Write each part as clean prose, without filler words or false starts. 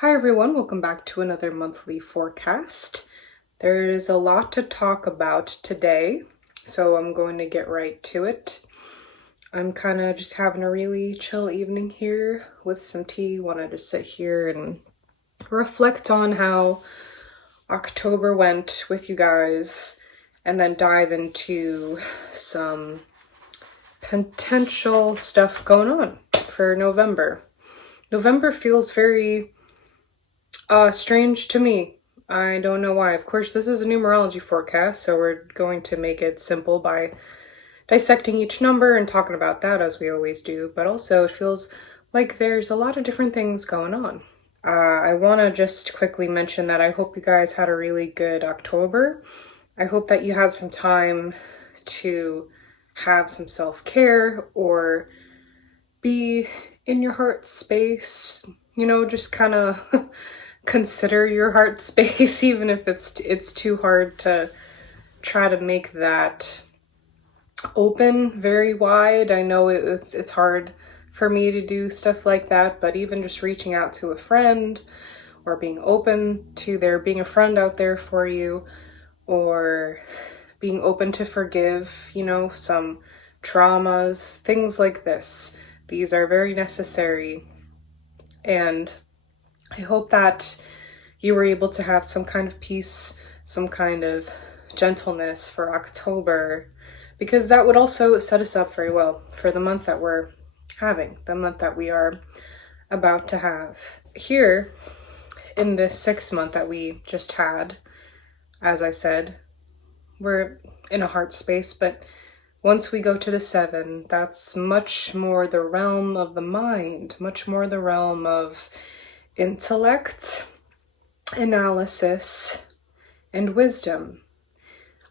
Hi everyone, welcome back to another monthly forecast. There's a lot to talk about today, so I'm going to get right to it. I'm kind of just having a really chill evening here with some tea. Wanted to sit here and reflect on how October went with you guys and then dive into some potential stuff going on for November. November feels very strange to me. I don't know why. Of course, this is a numerology forecast, so we're going to make it simple by dissecting each number and talking about that as we always do, but also it feels like there's a lot of different things going on. I want to just quickly mention that I hope you guys had a really good October. I hope that you had some time to have some self-care or be in your heart space, just kind of consider your heart space, even if it's too hard to try to make that open very wide. I know it's hard for me to do stuff like that, but even just reaching out to a friend or being open to there being a friend out there for you, or being open to forgive, some traumas, things like this. These are very necessary, and I hope that you were able to have some kind of peace, some kind of gentleness for October, because that would also set us up very well for the month that we're having, the month that we are about to have. Here, in this 6 month that we just had, as I said, we're in a heart space, but once we go to the 7, that's much more the realm of the mind, much more the realm of intellect, analysis, and wisdom.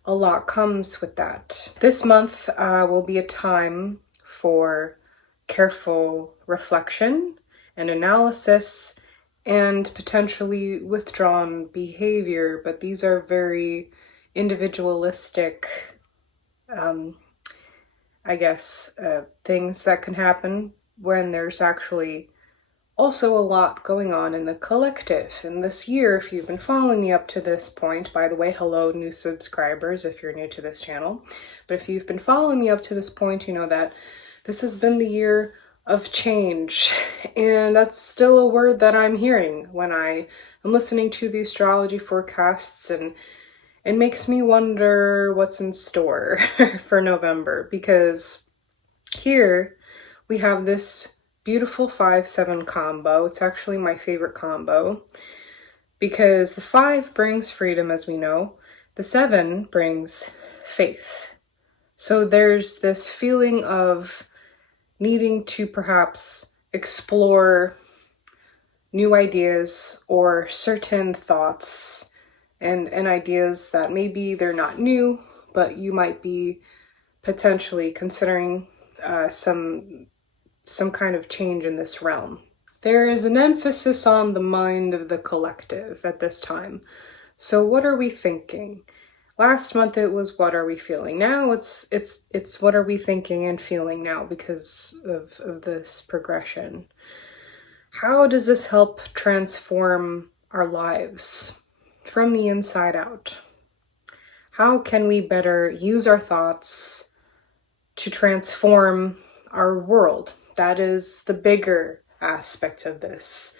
A lot comes with that. This month will be a time for careful reflection and analysis and potentially withdrawn behavior, but these are very individualistic, things that can happen when there's actually also a lot going on in the collective. And this year, if you've been following me up to this point, by the way, hello new subscribers if you're new to this channel, but if you've been following me up to this point, you know that this has been the year of change, and that's still a word that I'm hearing when I am listening to the astrology forecasts, and it makes me wonder what's in store for November, because here we have this beautiful 5-7 combo. It's actually my favorite combo because the 5 brings freedom, as we know. The 7 brings faith. So there's this feeling of needing to perhaps explore new ideas or certain thoughts and ideas that maybe they're not new, but you might be potentially considering some kind of change in this realm. There is an emphasis on the mind of the collective at this time. So what are we thinking? Last month it was what are we feeling? Now it's what are we thinking and feeling now because of this progression. How does this help transform our lives from the inside out? How can we better use our thoughts to transform our world? That is the bigger aspect of this.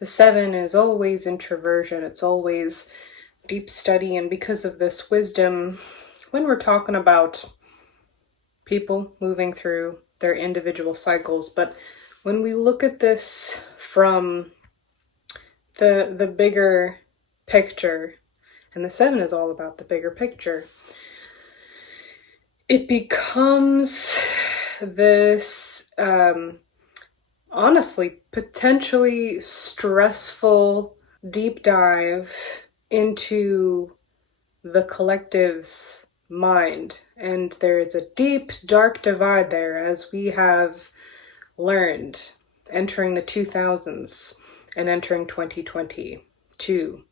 The 7 is always introversion. It's always deep study. And because of this wisdom, when we're talking about people moving through their individual cycles, but when we look at this from the bigger picture, and the 7 is all about the bigger picture, it becomes this honestly potentially stressful deep dive into the collective's mind, and there is a deep dark divide there, as we have learned entering the 2000s and entering 2022.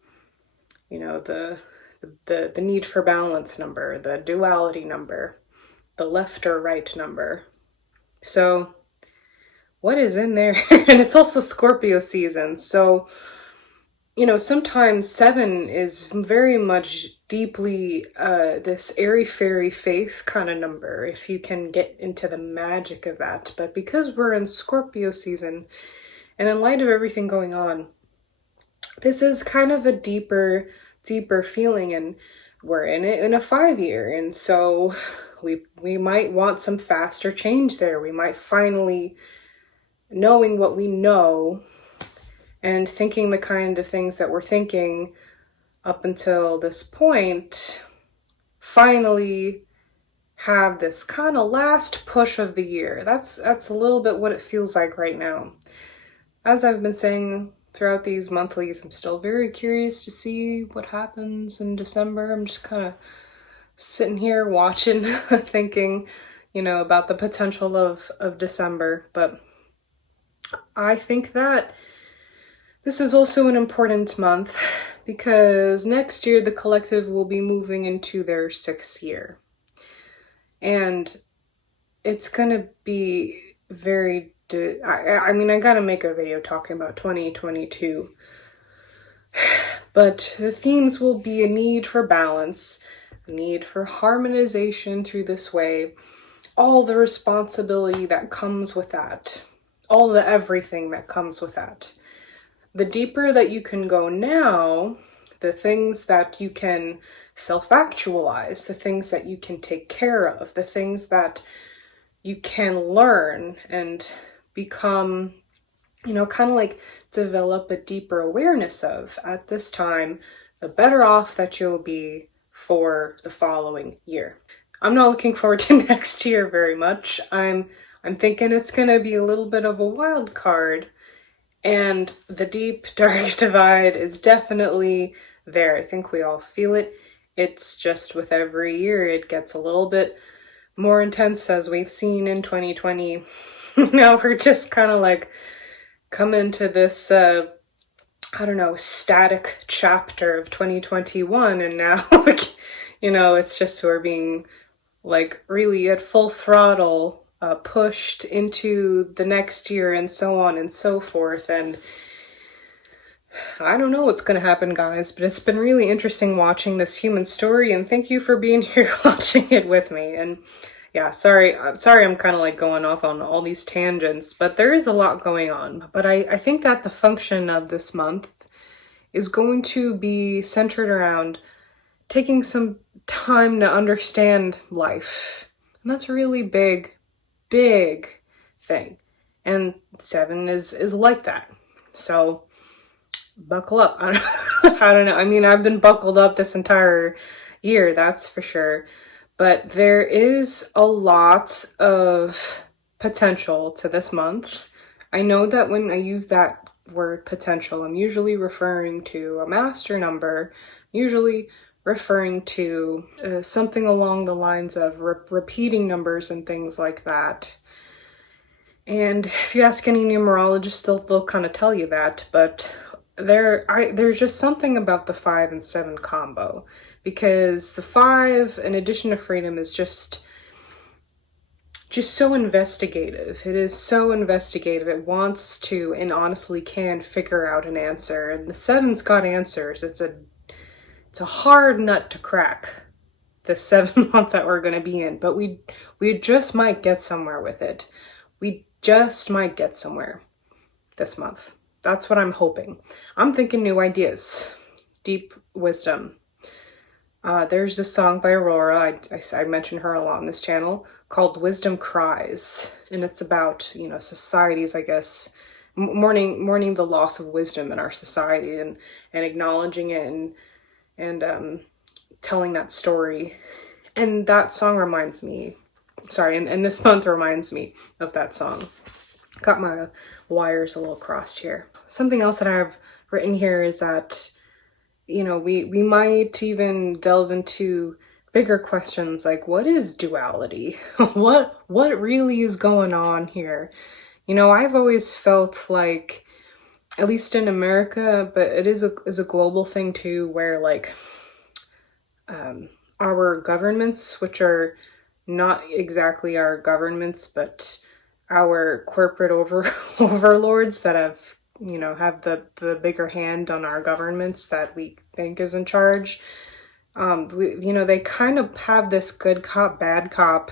The need for balance number, the duality number, the left or right number. So what is in there? And it's also Scorpio season. So sometimes seven is very much deeply this airy-fairy faith kind of number, if you can get into the magic of that. But because we're in Scorpio season, and in light of everything going on, this is kind of a deeper feeling, and we're in it in a 5 year, and so we might want some faster change there. We might finally, knowing what we know and thinking the kind of things that we're thinking up until this point, finally have this kind of last push of the year. That's a little bit what it feels like right now. As I've been saying throughout these monthlies, I'm still very curious to see what happens in December. I'm just kind of sitting here watching, thinking, about the potential of December. But I think that this is also an important month because next year the collective will be moving into their 6th year. And it's going to be very, I gotta make a video talking about 2022. But the themes will be a need for balance, a need for harmonization through this way, all the responsibility that comes with that, all the everything that comes with that. The deeper that you can go now, the things that you can self-actualize, the things that you can take care of, the things that you can learn and become, kind of like develop a deeper awareness of at this time, the better off that you'll be for the following year. I'm not looking forward to next year very much. I'm thinking it's going to be a little bit of a wild card. And the deep, dark divide is definitely there. I think we all feel it. It's just with every year, it gets a little bit more intense, as we've seen in 2020. Now we're just kind of like coming to this, static chapter of 2021. And now, it's just we're being like really at full throttle pushed into the next year and so on and so forth. And I don't know what's going to happen, guys, but it's been really interesting watching this human story, and thank you for being here watching it with me. And yeah, sorry I'm kind of like going off on all these tangents, but there is a lot going on. But I think that the function of this month is going to be centered around taking some time to understand life. And that's a really big thing. And 7 is like that. So buckle up. I don't know. I've been buckled up this entire year, that's for sure. But there is a lot of potential to this month. I know that when I use that word potential, I'm usually referring to a master number, usually referring to something along the lines of repeating numbers and things like that. And if you ask any numerologist, they'll kind of tell you that. But there's just something about the 5 and 7 combo, because the 5, in addition to freedom, is just so investigative. It is so investigative. It wants to and honestly can figure out an answer. And the 7's got answers. It's a hard nut to crack, the 7 month that we're going to be in, but we just might get somewhere with it. We just might get somewhere this month. That's what I'm hoping. I'm thinking new ideas, deep wisdom. There's this song by Aurora, I mentioned her a lot on this channel, called Wisdom Cries. And it's about, societies, I guess, mourning the loss of wisdom in our society and acknowledging it and telling that story. And that song reminds me, and this month reminds me of that song. Got my wires a little crossed here. Something else that I have written here is that, we might even delve into bigger questions like, what is duality? What really is going on here? I've always felt like, at least in America, but it is a global thing too, where like our governments, which are not exactly our governments, but our corporate overlords that have have the bigger hand on our governments that we think is in charge. They kind of have this good cop, bad cop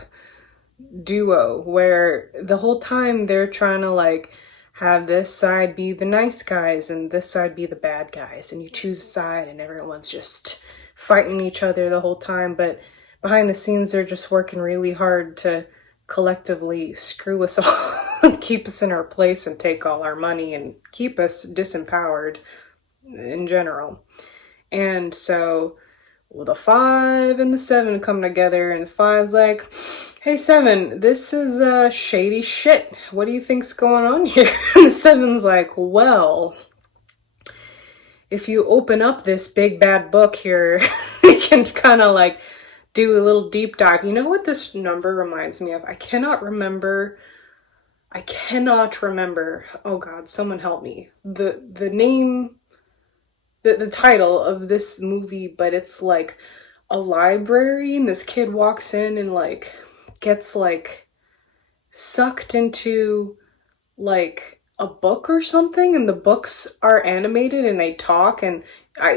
duo where the whole time they're trying to like have this side be the nice guys and this side be the bad guys, and you choose a side and everyone's just fighting each other the whole time, but behind the scenes they're just working really hard to collectively screw us all and keep us in our place and take all our money and keep us disempowered in general. And so, well, the 5 and the 7 come together, and the 5's like, hey 7, this is shady shit. What do you think's going on here? And the 7's like, well, if you open up this big bad book here, we can kind of like do a little deep dive. You know what this number reminds me of? I cannot remember. Oh God, someone help me. The name, the title of this movie, but it's like a library, and this kid walks in and like gets like sucked into like a book or something, and the books are animated and they talk, and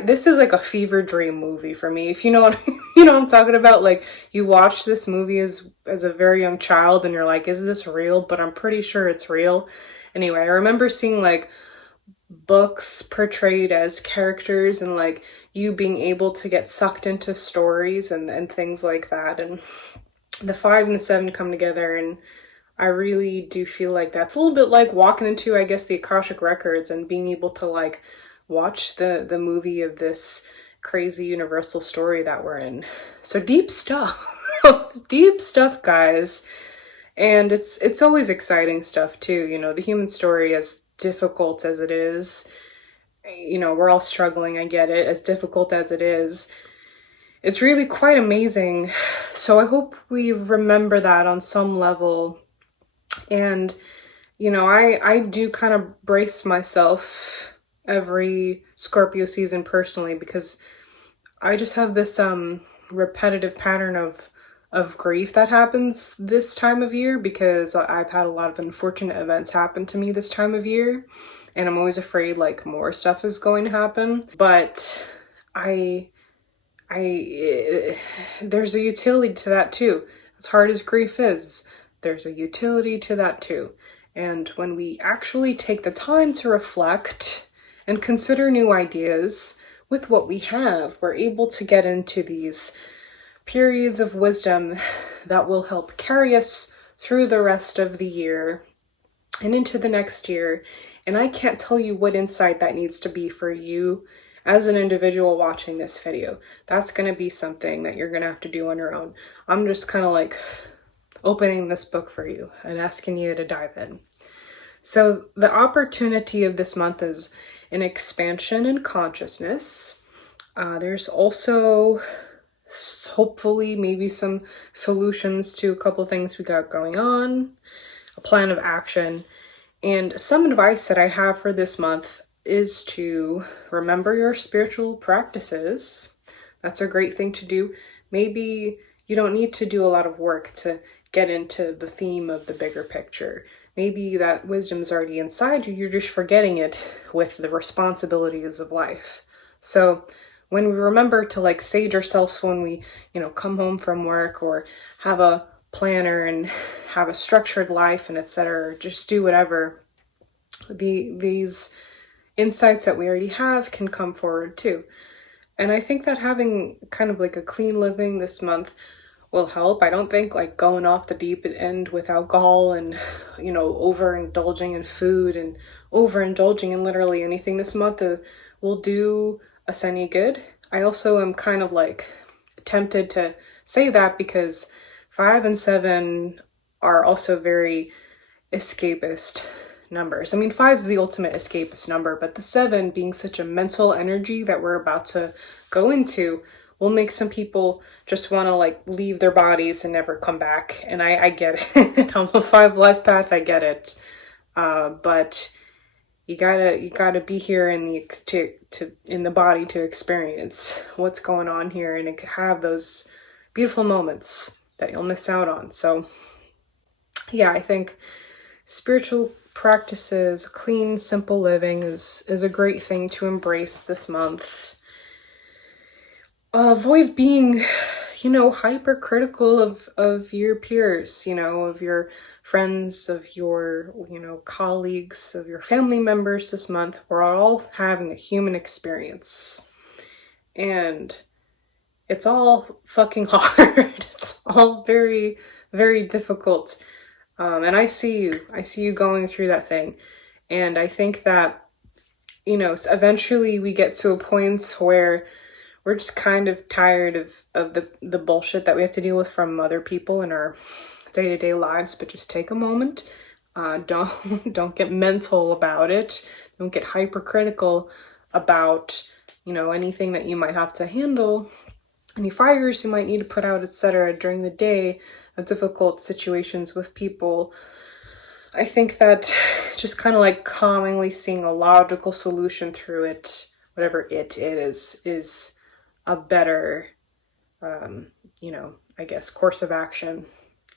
this is like a fever dream movie for me. If you know what you know what I'm talking about. Like, you watch this movie as a very young child and you're like, is this real? But I'm pretty sure it's real. Anyway, I remember seeing like books portrayed as characters and like you being able to get sucked into stories and things like that. And the 5 and the 7 come together, and I really do feel like that's a little bit like walking into, I guess, the Akashic Records and being able to like watch the movie of this crazy universal story that we're in. So deep stuff. Deep stuff, guys. And it's always exciting stuff too. The human story, as difficult as it is, we're all struggling, I get it, as difficult as it is, it's really quite amazing. So I hope we remember that on some level. And, I do kind of brace myself every Scorpio season personally, because I just have this repetitive pattern of grief that happens this time of year, because I've had a lot of unfortunate events happen to me this time of year, and I'm always afraid like more stuff is going to happen. But there's a utility to that too. As hard as grief is, there's a utility to that too. And when we actually take the time to reflect and consider new ideas with what we have, we're able to get into these periods of wisdom that will help carry us through the rest of the year and into the next year. And I can't tell you what insight that needs to be for you as an individual watching this video. That's going to be something that you're going to have to do on your own. I'm just kind of like opening this book for you and asking you to dive in. So the opportunity of this month is an expansion in consciousness. There's also hopefully maybe some solutions to a couple things we got going on, a plan of action, and some advice that I have for this month is to remember your spiritual practices. That's a great thing to do. Maybe you don't need to do a lot of work to get into the theme of the bigger picture. Maybe that wisdom is already inside you, you're just forgetting it with the responsibilities of life. So when we remember to like sage ourselves when we, come home from work, or have a planner and have a structured life and etc., just do whatever, these insights that we already have can come forward too. And I think that having kind of like a clean living this month will help. I don't think like going off the deep end with alcohol and, overindulging in food and overindulging in literally anything this month will do us any good. I also am kind of like tempted to say that because 5 and 7 are also very escapist numbers. I mean, 5 is the ultimate escapist number, but the 7 being such a mental energy that we're about to go into will make some people just want to like leave their bodies and never come back. And I get it. I'm a 5 life path. I get it. But you gotta be here in the body to experience what's going on here and have those beautiful moments that you'll miss out on. So yeah, I think spiritual practices, clean, simple living is a great thing to embrace this month. Avoid being, hypercritical of your peers, of your friends, of your, colleagues, of your family members this month. We're all having a human experience. And it's all fucking hard. It's all very, very difficult. And I see you going through that thing. And I think that, eventually we get to a point where we're just kind of tired of the bullshit that we have to deal with from other people in our day-to-day lives, but just take a moment. Don't get mental about it. Don't get hypercritical about, anything that you might have to handle, any fires you might need to put out, etc. during the day of difficult situations with people. I think that just kind of like calmly seeing a logical solution through it, whatever it is a better, I guess, course of action.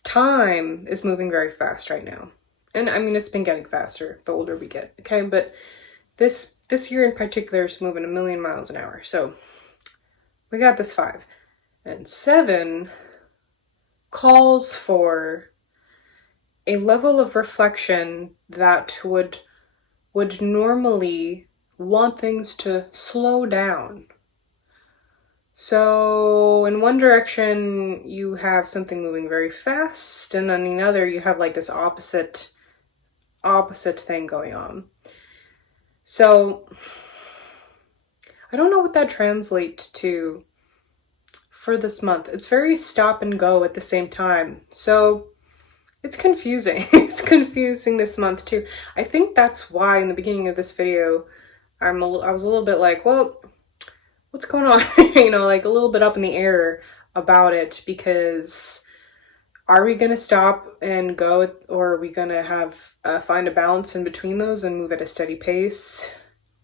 Time is moving very fast right now. And I mean, it's been getting faster the older we get, okay? But this year in particular is moving 1,000,000 miles an hour. So we got this 5. And 7 calls for a level of reflection that would normally want things to slow down. So in one direction, you have something moving very fast, and then in the other, you have like this opposite thing going on. So I don't know what that translates to for this month. It's very stop and go at the same time. So it's confusing. It's confusing this month too. I think that's why in the beginning of this video, I was a little bit like, well, what's going on? Like a little bit up in the air about it, because are we going to stop and go, or are we going to have find a balance in between those and move at a steady pace?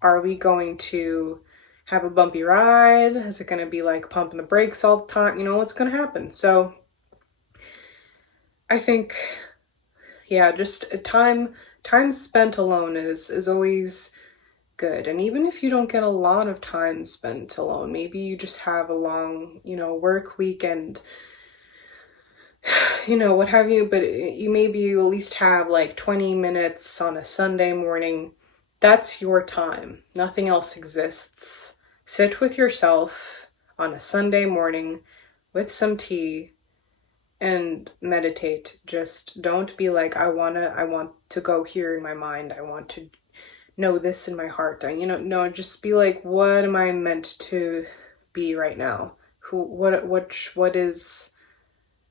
Are we going to have a bumpy ride? Is it going to be like pumping the brakes all the time? What's going to happen? So I think, yeah, just time spent alone is always good. And even if you don't get a lot of time spent alone, maybe you just have a long, work weekend, what have you, but you maybe at least have like 20 minutes on a Sunday morning. That's your time. Nothing else exists. Sit with yourself on a Sunday morning with some tea and meditate. Just don't be like, I want to go here in my mind. I want to know this in my heart. No, just be like, what am I meant to be right now? What is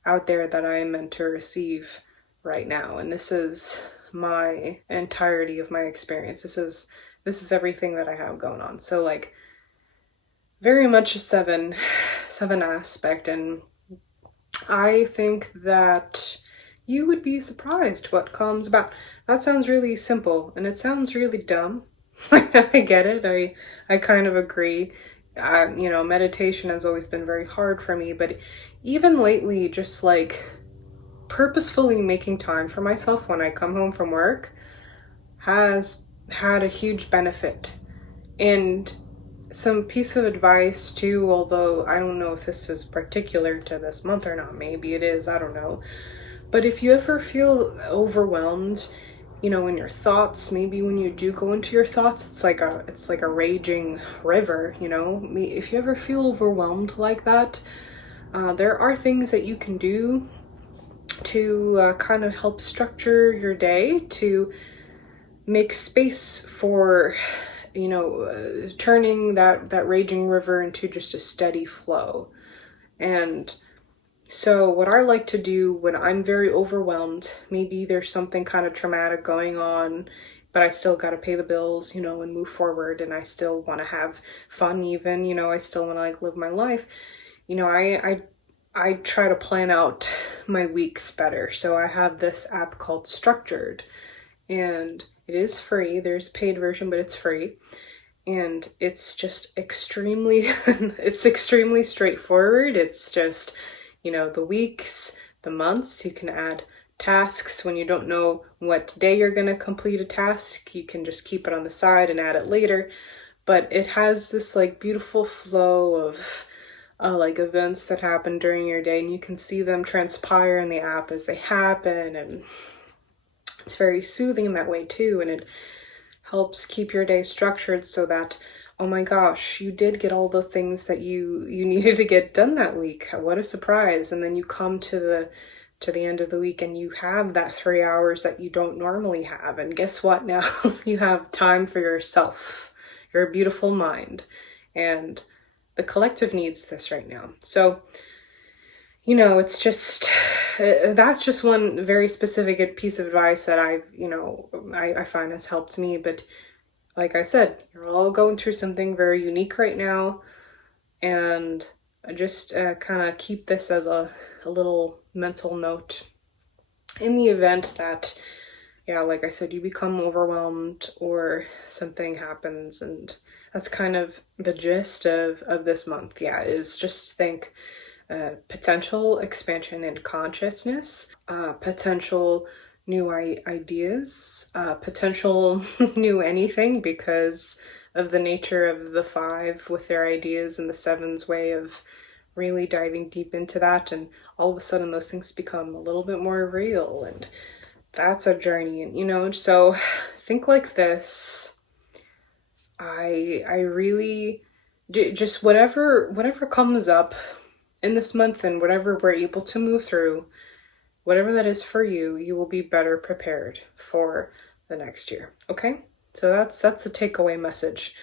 out there that I am meant to receive right now? And this is my entirety of my experience. This is everything that I have going on. So like very much a 7 aspect. And I think that you would be surprised what comes about. That sounds really simple and it sounds really dumb. I get it. I kind of agree. Meditation has always been very hard for me, but even lately, just like purposefully making time for myself when I come home from work has had a huge benefit. And some piece of advice too, although I don't know if this is particular to this month or not, maybe it is, I don't know. But if you ever feel overwhelmed, in your thoughts, maybe when you do go into your thoughts, it's like a raging river, If you ever feel overwhelmed like that, there are things that you can do to kind of help structure your day, to make space for, turning that raging river into just a steady flow. And so what I like to do when I'm very overwhelmed, maybe there's something kind of traumatic going on, but I still got to pay the bills, and move forward, and I still want to have fun even, I still want to like live my life. I try to plan out my weeks better. So I have this app called Structured, and it is free. There's a paid version, but it's free. And it's just extremely straightforward. It's just, the weeks, the months, you can add tasks, when you don't know what day you're going to complete a task, you can just keep it on the side and add it later. But it has this like beautiful flow of like events that happen during your day, and you can see them transpire in the app as they happen, and it's very soothing in that way too. And it helps keep your day structured so that, oh my gosh, you did get all the things that you needed to get done that week. What a surprise. And then you come to the end of the week and you have that 3 hours that you don't normally have. And guess what? Now you have time for yourself, your beautiful mind. And the collective needs this right now. So, it's just, that's just one very specific piece of advice that I find has helped me. But like I said, you're all going through something very unique right now. And just kind of keep this as a little mental note in the event that, like I said, you become overwhelmed or something happens. And that's kind of the gist of this month. Is just think potential expansion in consciousness, potential new ideas, potential new anything, because of the nature of the 5 with their ideas and the 7's way of really diving deep into that. And all of a sudden those things become a little bit more real, and that's a journey. And so think like this. I really do, just whatever comes up in this month and whatever we're able to move through, whatever that is for you, you will be better prepared for the next year. Okay? So that's the takeaway message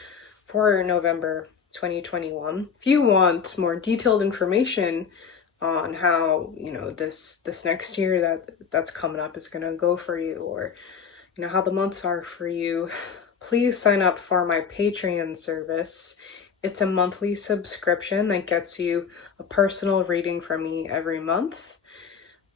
for November 2021. If you want more detailed information on how, this next year that's coming up is going to go for you, or how the months are for you, please sign up for my Patreon service. It's a monthly subscription that gets you a personal reading from me every month.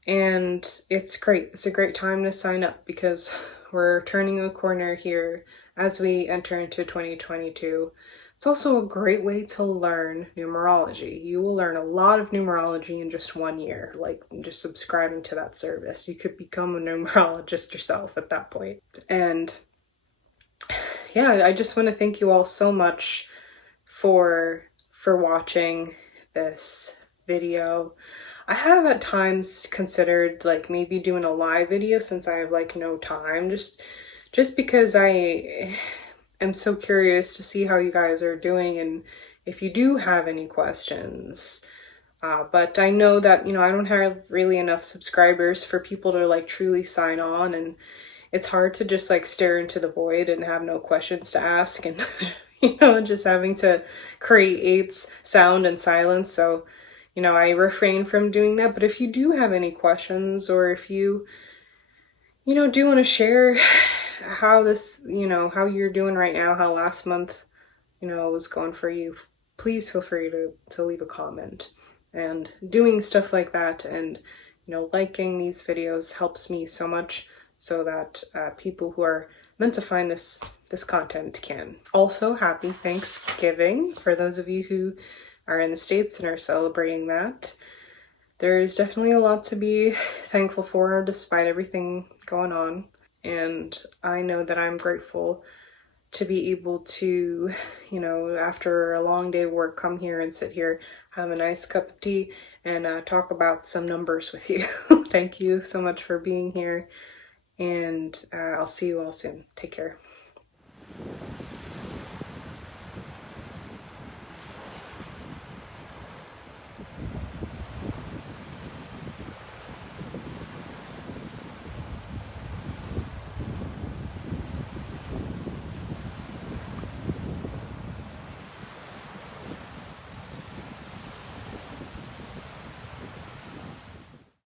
And it's great. It's a great time to sign up because we're turning a corner here as we enter into 2022. It's also a great way to learn numerology. You will learn a lot of numerology in just 1 year, like just subscribing to that service. You could become a numerologist yourself at that point. And I just want to thank you all so much for watching this video. I have at times considered like maybe doing a live video since I have like no time, just because I am so curious to see how you guys are doing and if you do have any questions. But I know that, I don't have really enough subscribers for people to like truly sign on, and it's hard to just like stare into the void and have no questions to ask, and just having to create sound and silence. So, I refrain from doing that. But if you do have any questions, or if you, do want to share how this, how you're doing right now, how last month, was going for you, please feel free to leave a comment. And doing stuff like that and, liking these videos helps me so much, so that people who are meant to find this content can. Also, happy Thanksgiving for those of you who are in the States and are celebrating that. There's definitely a lot to be thankful for despite everything going on. And I know that I'm grateful to be able to, after a long day of work, come here and sit here, have a nice cup of tea, and talk about some numbers with you. Thank you so much for being here. And I'll see you all soon. Take care.